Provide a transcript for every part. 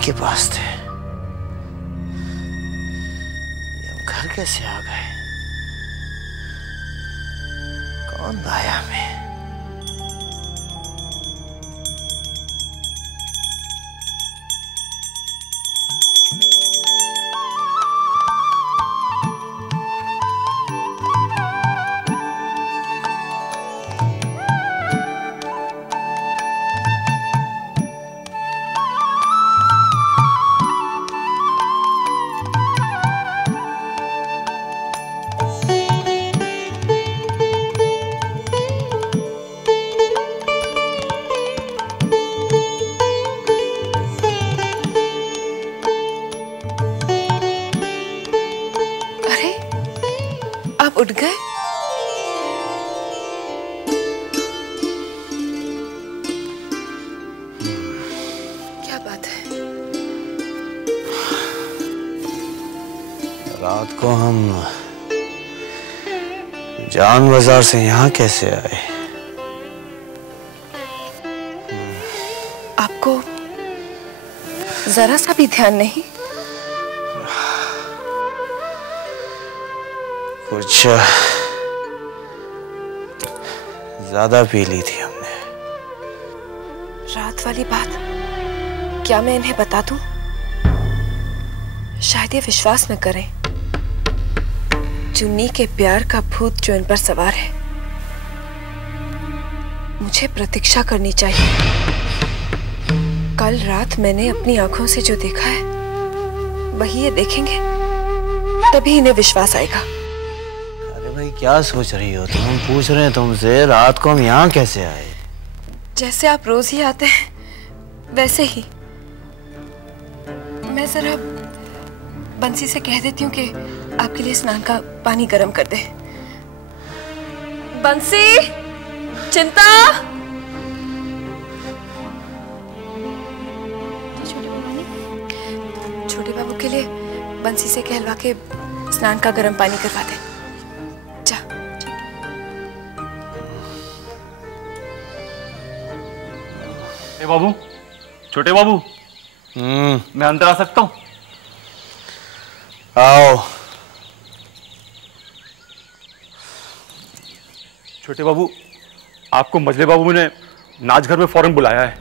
के पास थे। हम घर कैसे आ गए? कौन लाया हमें? उठ गए? क्या बात है? रात को हम जान बाजार से यहाँ कैसे आए? आपको जरा सा भी ध्यान नहीं? कुछ ज्यादा पी ली थी हमने। रात वाली बात क्या मैं इन्हें बता दूं? शायद ये विश्वास न करें। चुन्नी के प्यार का भूत जो इन पर सवार है, मुझे प्रतीक्षा करनी चाहिए। कल रात मैंने अपनी आंखों से जो देखा है वही ये देखेंगे, तभी इन्हें विश्वास आएगा। भाई क्या सोच रही हो तुम? हम पूछ रहे हैं तुमसे रात को हम यहाँ कैसे आए? जैसे आप रोज ही आते हैं वैसे ही। मैं जरा बंसी से कह देती हूँ कि आपके लिए स्नान का पानी गर्म कर दे। बंसी, चिंता। छोटे बाबू के लिए बंसी से कहलवा के स्नान का गर्म पानी करवा दे। बाबू, छोटे बाबू, मैं अंदर आ सकता हूँ? आओ। छोटे बाबू, आपको मजले बाबू ने नाच घर में फौरन बुलाया है।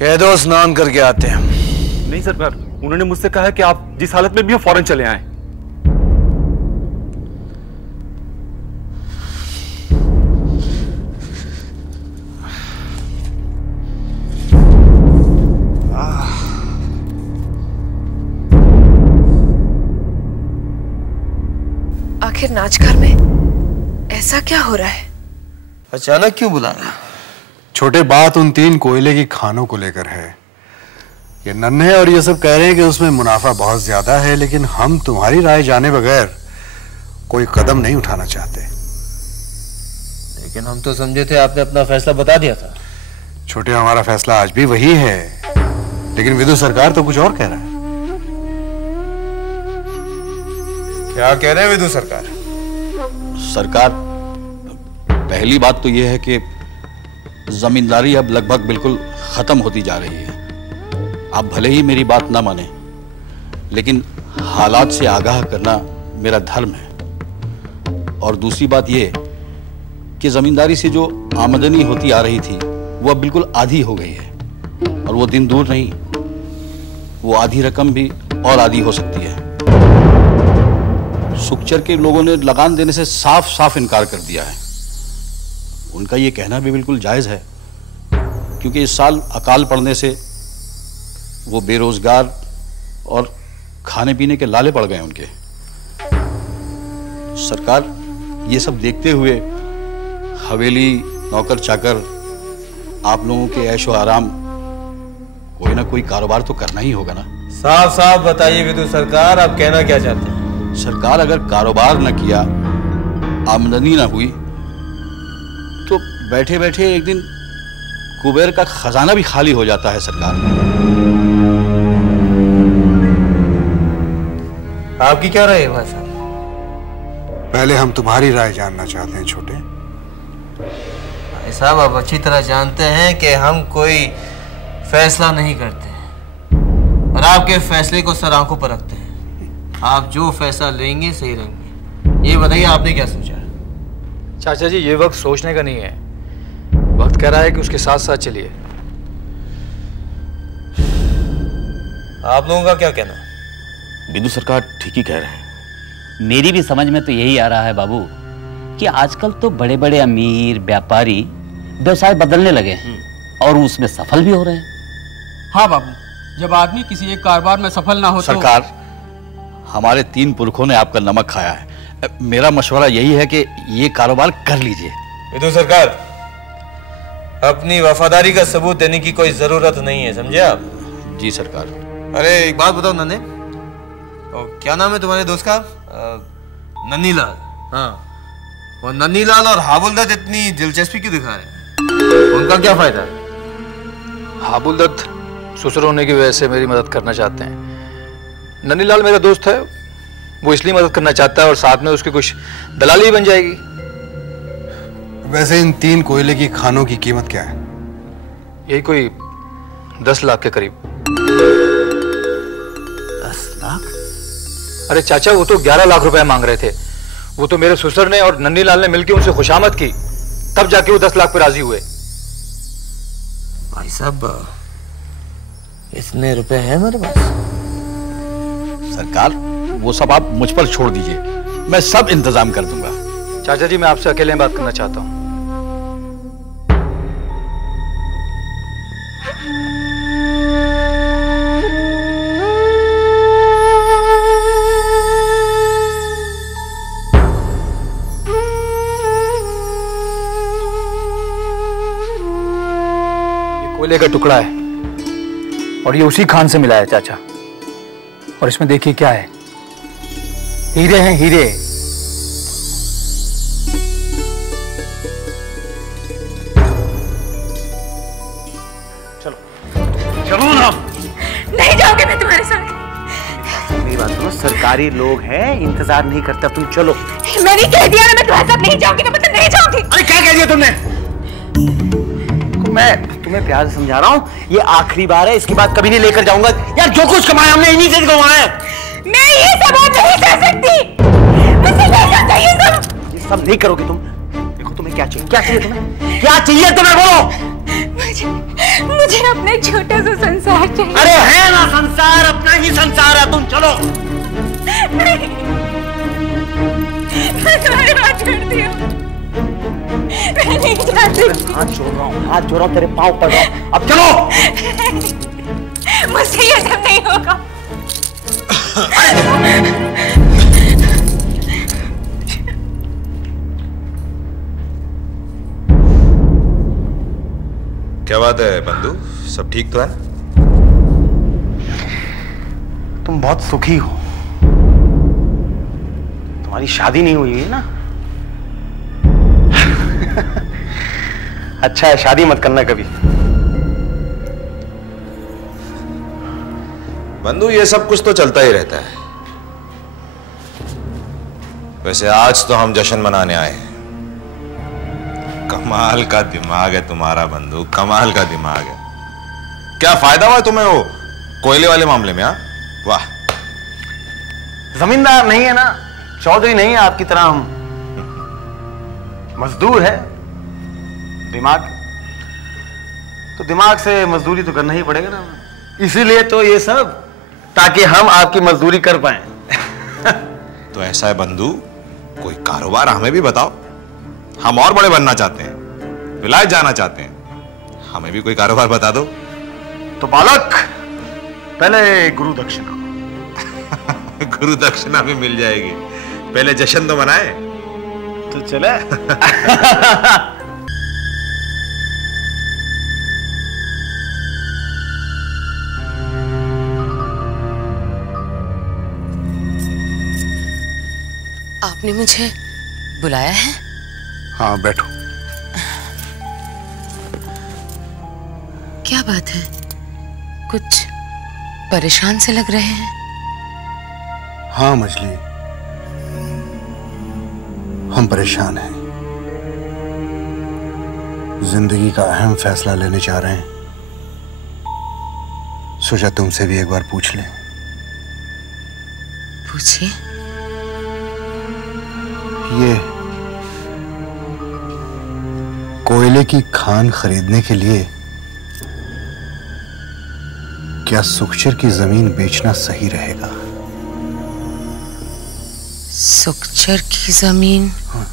कह दो स्नान करके आते हैं। नहीं सरकार, उन्होंने मुझसे कहा है कि आप जिस हालत में भी हो फौरन चले आए। आखिर नाचघर में ऐसा क्या हो रहा है? अचानक क्यों बुलाया? छोटे, बात उन 3 कोयले की खानों को लेकर है। ये नन्हे और ये सब कह रहे हैं कि उसमें मुनाफा बहुत ज्यादा है, लेकिन हम तुम्हारी राय जाने बगैर कोई कदम नहीं उठाना चाहते। लेकिन हम तो समझे थे आपने अपना फैसला बता दिया था। छोटे, हमारा फैसला आज भी वही है, लेकिन विदु सरकार तो कुछ और कह रहा है। क्या कह रहे हैं विदु सरकार? सरकार, पहली बात तो यह है कि जमींदारी अब लगभग बिल्कुल खत्म होती जा रही है। आप भले ही मेरी बात ना माने, लेकिन हालात से आगाह करना मेरा धर्म है। और दूसरी बात यह कि जमींदारी से जो आमदनी होती आ रही थी वो अब बिल्कुल आधी हो गई है, और वो दिन दूर नहीं, वो आधी रकम भी और आधी हो सकती है। सुखचर के लोगों ने लगान देने से साफ साफ इनकार कर दिया है। उनका ये कहना भी बिल्कुल जायज है, क्योंकि इस साल अकाल पड़ने से वो बेरोजगार और खाने पीने के लाले पड़ गए उनके। सरकार, ये सब देखते हुए हवेली, नौकर चाकर, आप लोगों के ऐशो आराम, कोई ना कोई कारोबार तो करना ही होगा ना। साफ साफ बताइए विदु सरकार, आप कहना क्या चाहते हैं? सरकार, अगर कारोबार न किया, आमदनी न हुई, तो बैठे बैठे एक दिन कुबेर का खजाना भी खाली हो जाता है। सरकार, आपकी क्या राय है भाई साहब? पहले हम तुम्हारी राय जानना चाहते हैं छोटे। भाई साहब, आप अच्छी तरह जानते हैं कि हम कोई फैसला नहीं करते और आपके फैसले को सर आंखों पर रखते हैं। आप जो फैसला लेंगे सही रहेंगे। ये बताइए आपने क्या सोचा? चाचा जी, ये वक्त सोचने का नहीं है, वक्त कह रहा है कि उसके साथ साथ चलिए। आप लोगों का क्या कहना? बिंदु सरकार ठीक ही कह रहे हैं। मेरी भी समझ में तो यही आ रहा है बाबू कि आजकल तो बड़े बड़े अमीर व्यापारी व्यवसाय बदलने लगे हैं और उसमें सफल भी हो रहे हैं। हाँ बाबू, जब आदमी किसी एक कारोबार में सफल ना हो सरकार, हमारे 3 पुरखों ने आपका नमक खाया है। मेरा मशवरा यही है कि ये कारोबार कर लीजिए। विदु सरकार, अपनी वफादारी का सबूत देने की कोई जरूरत नहीं है, समझे आप? जी सरकार। अरे एक बात बताओ नन्हे, और क्या नाम है तुम्हारे दोस्त का? नन्नीलाल। हाँ, वो नन्नीलाल और हाबुल इतनी दिलचस्पी क्यों दिखा रहे हैं? उनका क्या फायदा? हाबुल दत्त ससुर होने की वजह से मेरी मदद करना चाहते हैं। नन्नीलाल मेरा दोस्त है, वो इसलिए मदद करना चाहता है और साथ में उसकी कुछ दलाली बन जाएगी। वैसे इन 3 कोयले की खानों की कीमत क्या है? यही कोई 10 लाख के करीब। 10 लाख? अरे चाचा, वो तो 11 लाख रुपए मांग रहे थे। वो तो मेरे ससुर ने और नन्नीलाल ने मिलकर उनसे खुशामद की, तब जाके वो 10 लाख पे राजी हुए। भाई साहब, इतने रुपए हैं मेरे पास? सरकार, वो सब आप मुझ पर छोड़ दीजिए, मैं सब इंतजाम कर दूंगा। चाचा जी, मैं आपसे अकेले बात करना चाहता हूं। ये कोयले का टुकड़ा है और ये उसी खान से मिला है चाचा। और इसमें देखिए क्या है, हीरे हैं, हीरे। चलो ना। नहीं जाओगे मैं तुम्हारे साथ। मेरी बात सुनो, सरकारी लोग हैं, इंतजार नहीं करते, तुम चलो। मैंने कह दिया ना, मैं तुम्हारे साथ नहीं जाऊंगी, मैं नहीं जाऊंगी। अरे क्या कह दिया तुमने? मैं तुम्हें प्यार से समझा रहा हूँ, ये आखिरी बार है, इसके बाद कभी नहीं लेकर जाऊंगा। यार जो कुछ कमाया हमने इन्हीं से कमाया है। मैं ये सब और नहीं कर सकती, मुझे नहीं जाता ये सब। ये सब नहीं करोगे तुम। देखो तुम्हें क्या चाहिए, क्या चाहिए तुम्हें, क्या चाहिए तुम्हें, बोलो। मुझे अपना एक छोटा सा संसार चाहिए। अरे है ना संसार, अपना ही संसार है, तुम चलो। नहीं, मैं तुम्हारी बात करती हूँ, मैं नहीं चाहती। हाथ जोड़ रहा हूँ, हाथ जोड़ रहा हूँ, तेरे पाँव पड़ रहा हूँ, अब चलो। मुझसे ये सब नहीं होगा। क्या बात है बंधु, सब ठीक तो है? तुम बहुत सुखी हो, तुम्हारी शादी नहीं हुई है ना? अच्छा है, शादी मत करना कभी। बंधु, ये सब कुछ तो चलता ही रहता है। वैसे आज तो हम जश्न मनाने आए हैं। कमाल का दिमाग है तुम्हारा बंधु, कमाल का दिमाग है। क्या फायदा हुआ तुम्हें वो कोयले वाले मामले में? वाह। जमींदार नहीं है ना, चौधरी नहीं है आपकी तरह, हम मजदूर है। दिमाग तो दिमाग से मजदूरी तो करना ही पड़ेगा ना, इसीलिए तो ये सब, ताकि हम आपकी मजदूरी कर पाए। तो ऐसा है बंधु, कोई कारोबार हमें भी बताओ, हम और बड़े बनना चाहते हैं, विलायत जाना चाहते हैं, हमें भी कोई कारोबार बता दो। तो बालक, पहले गुरु दक्षिणा। गुरु दक्षिणा भी मिल जाएगी, पहले जश्न तो मनाए। तो चले। आपने मुझे बुलाया है? हाँ, बैठो। क्या बात है, कुछ परेशान से लग रहे हैं? हाँ मछली, हम परेशान हैं। जिंदगी का अहम फैसला लेने जा रहे हैं। सोचा तुमसे भी एक बार पूछ लें। पूछिए। ये कोयले की खान खरीदने के लिए क्या सुखचर की जमीन बेचना सही रहेगा? सुखचर की जमीन? हाँ।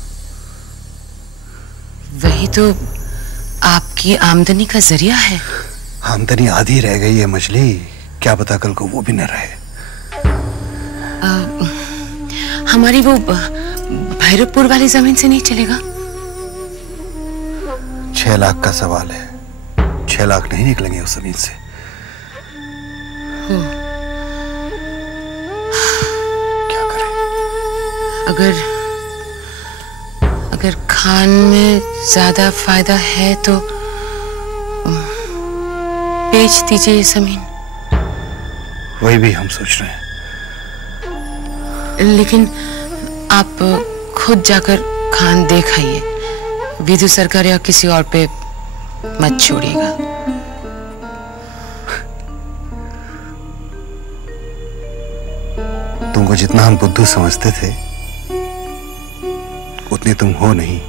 वही तो आपकी आमदनी का जरिया है। आमदनी आधी रह गई है मछली, क्या पता कल को वो भी न रहे। हमारी वो भैरवपुर वाली जमीन से नहीं चलेगा? 6 लाख का सवाल है। 6 लाख नहीं निकलेंगे उस जमीन से। क्या करें? अगर खान में ज्यादा फायदा है तो बेच दीजिए ये जमीन। वही भी हम सोच रहे हैं। लेकिन आप खुद जाकर खान देख आइए। विधु सरकार या किसी और पे मत छोड़िएगा। तुमको जितना हम बुद्धू समझते थे उतने तुम हो नहीं।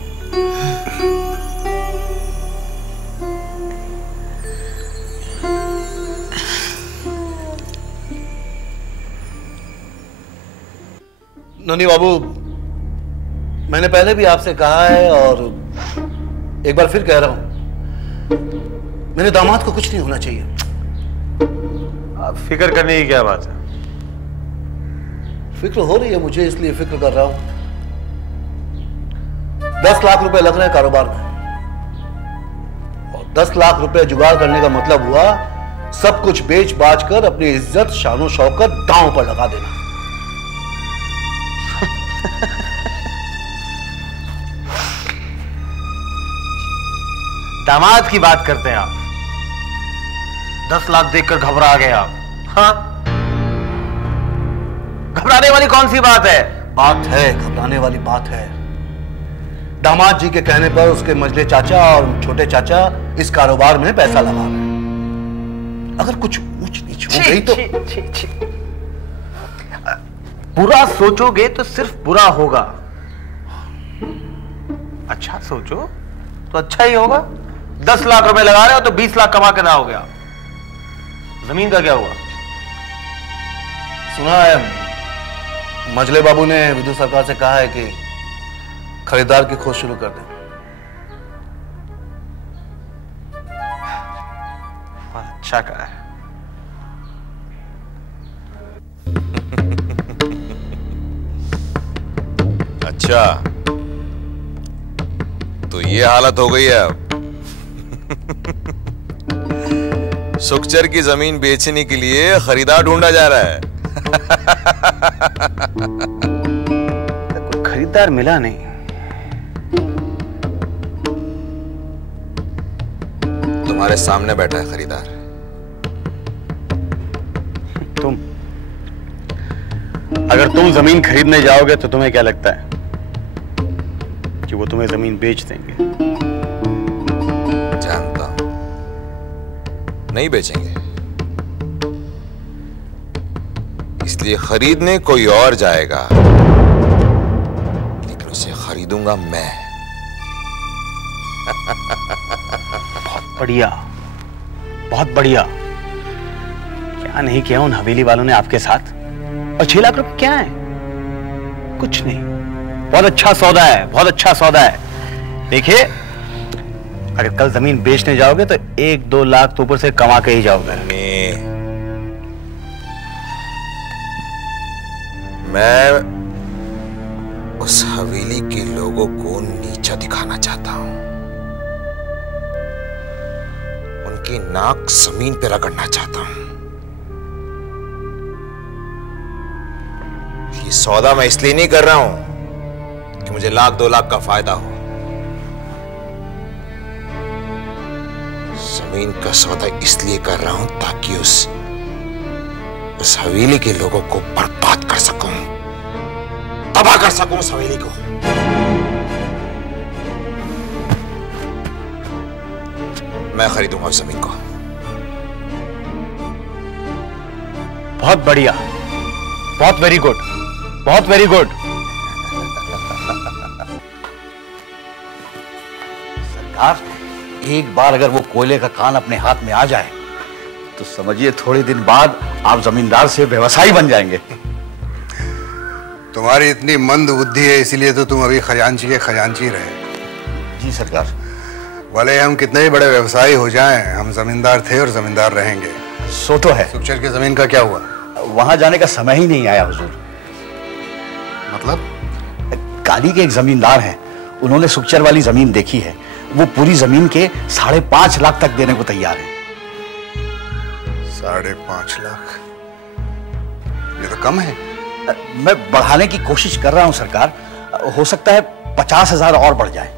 ननी बाबू, मैंने पहले भी आपसे कहा है और एक बार फिर कह रहा हूं, मेरे दामाद को कुछ नहीं होना चाहिए। आप फिक्र करने की क्या बात है? फिक्र हो रही है मुझे, इसलिए फिक्र कर रहा हूं। 10 लाख रुपए लग रहे हैं कारोबार में, और 10 लाख रुपए जुगाड़ करने का मतलब हुआ सब कुछ बेच बाच कर अपनी इज्जत शानो शौकत दांव पर लगा देना। दामाद की बात करते हैं आप। 10 लाख देखकर घबरा गए आप। हाँ, घबराने वाली कौन सी बात है? बात है, घबराने वाली बात है। दामाद जी के कहने पर उसके मझले चाचा और छोटे चाचा इस कारोबार में पैसा लगा रहे हैं। अगर कुछ ऊंच नीच हो गई तो बुरा सोचोगे तो सिर्फ बुरा होगा। अच्छा सोचो तो अच्छा ही होगा। 10 लाख रुपए लगा रहे हो तो 20 लाख कमा के ना हो गया। जमीन का क्या हुआ? सुना है मजले बाबू ने विधु सरकार से कहा है कि खरीदार की खोज शुरू कर दें। अच्छा कहा है। अच्छा, तो ये हालत हो गई है अब। सुखचर की जमीन बेचने के लिए खरीदार ढूंढा जा रहा है। कोई खरीदार मिला नहीं। तुम्हारे सामने बैठा है खरीदार। तुम अगर तुम जमीन खरीदने जाओगे तो तुम्हें क्या लगता है कि वो तुम्हें जमीन बेच देंगे? जानता हूं, नहीं बेचेंगे। इसलिए खरीदने कोई और जाएगा, लेकिन उसे खरीदूंगा मैं। बहुत बढ़िया, बहुत बढ़िया। क्या नहीं किया उन हवेली वालों ने आपके साथ? और 6 लाख रुपए क्या है? कुछ नहीं। बहुत अच्छा सौदा है, बहुत अच्छा सौदा है। देखिए, अगर कल जमीन बेचने जाओगे तो 1-2 लाख तो ऊपर से कमा के ही जाओगे। मैं उस हवेली के लोगों को नीचा दिखाना चाहता हूं। उनकी नाक जमीन पे रगड़ना चाहता हूं। ये सौदा मैं इसलिए नहीं कर रहा हूं कि मुझे 1-2 लाख का फायदा हो। जमीन का सौदा इसलिए कर रहा हूं ताकि उस हवेली के लोगों को बर्बाद कर सकूं, तबाह कर सकूं उस हवेली को। मैं खरीदूंगा उस जमीन को। बहुत बढ़िया, बहुत वेरी गुड, बहुत वेरी गुड। सरकार, एक बार अगर वो कोयले का कान अपने हाथ में आ जाए तो समझिए थोड़े दिन बाद आप जमींदार से व्यवसायी बन जाएंगे। तुम्हारी इतनी मंद बुद्धि है, इसीलिए तो तुम अभी खजांची के खजांची रहे। जी सरकार। भले हम कितने ही बड़े व्यवसायी हो जाएं, हम जमींदार थे और जमींदार रहेंगे। सो तो है। सुखचर की जमीन का क्या हुआ? वहां जाने का समय ही नहीं आया हुजूर। मतलब? काली के एक जमींदार हैं, उन्होंने सुखचर वाली जमीन देखी है। वो पूरी जमीन के 5.5 लाख तक देने को तैयार है। 5.5 लाख? ये तो कम है। मैं बढ़ाने की कोशिश कर रहा हूं सरकार, हो सकता है 50,000 और बढ़ जाए।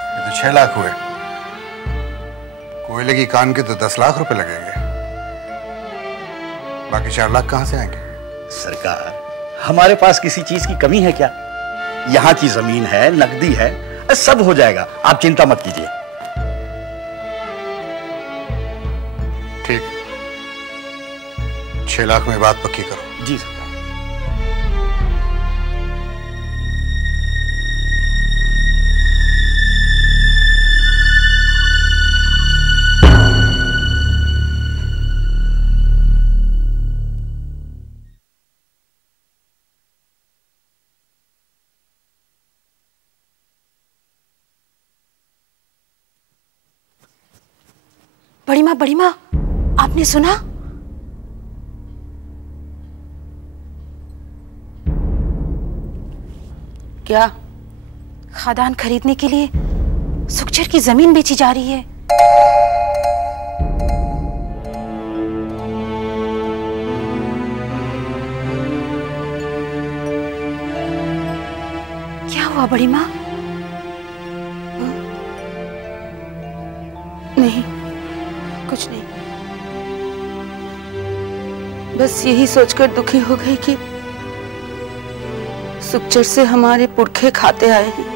ये तो 6 लाख हुए। कोयले की कान के तो 10 लाख रुपए लगेंगे, बाकी 4 लाख कहां से आएंगे? सरकार, हमारे पास किसी चीज की कमी है क्या? यहां की जमीन है, नकदी है, सब हो जाएगा, आप चिंता मत कीजिए। ठीक, 6 लाख में बात पक्की करो। जी सरकार। बड़ी माँ, आपने सुना? क्या खदान खरीदने के लिए सुखचर की जमीन बेची जा रही है? क्या हुआ बड़ी माँ? नहीं, कुछ नहीं। बस यही सोचकर दुखी हो गई कि सुखचर से हमारे पुरखे खाते आए हैं,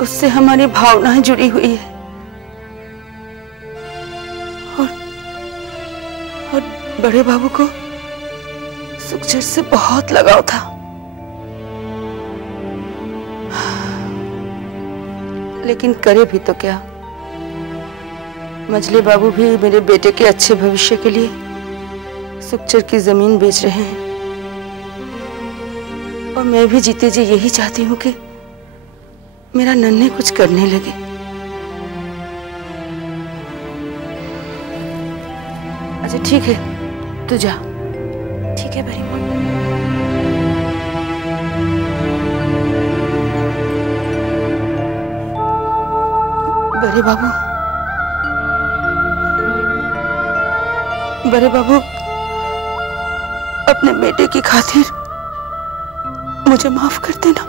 उससे हमारी भावनाएं जुड़ी हुई है और बड़े बाबू को सुखचर से बहुत लगाव था। लेकिन करे भी तो क्या, मजले बाबू भी मेरे बेटे के अच्छे भविष्य के लिए सुखचर की जमीन बेच रहे हैं और मैं भी जीते जी यही चाहती हूँ कि मेरा नन्हे कुछ करने लगे। अच्छा ठीक है, तू जा। ठीक है बड़ी माँ। बड़े बाबू, बड़े बाबू, अपने बेटे की खातिर मुझे माफ कर देना।